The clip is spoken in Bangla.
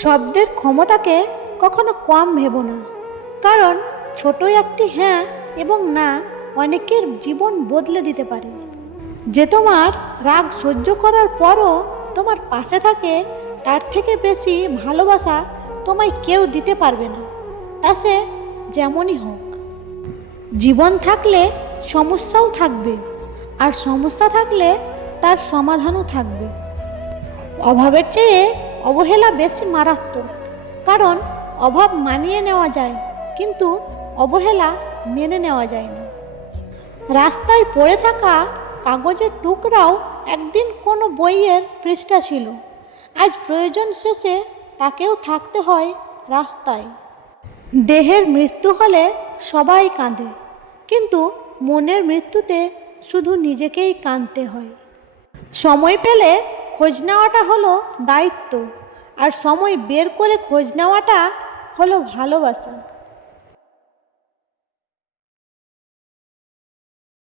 শব্দের ক্ষমতাকে কখনো কম ভেবো না, কারণ ছোট একটি হ্যাঁ এবং না অনেকের জীবন বদলে দিতে পারে। যে তোমার রাগ সহ্য করার পরও তোমার পাশে থাকে, তার থেকে বেশি ভালোবাসা তোমায় কেউ দিতে পারবে না, তা সে যেমনই হোক। জীবন থাকলে সমস্যাও থাকবে, আর সমস্যা থাকলে তার সমাধানও থাকবে। অভাবের চেয়ে অবহেলা বেশি মারাত্মক, কারণ অভাব মানিয়ে নেওয়া যায়, কিন্তু অবহেলা মেনে নেওয়া যায় না। রাস্তায় পড়ে থাকা কাগজের টুকরাও একদিন কোনো বইয়ের পৃষ্ঠা ছিল, আজ প্রয়োজন শেষে তাকেও থাকতে হয় রাস্তায়। দেহের মৃত্যু হলে সবাই কাঁদে, কিন্তু মনের মৃত্যুতে শুধু নিজেকেই কাঁদতে হয়। সময় পেলে খোঁজ নেওয়াটা হলো দায়িত্ব, আর সময় বের করে খোঁজ নেওয়াটা হলো ভালোবাসা।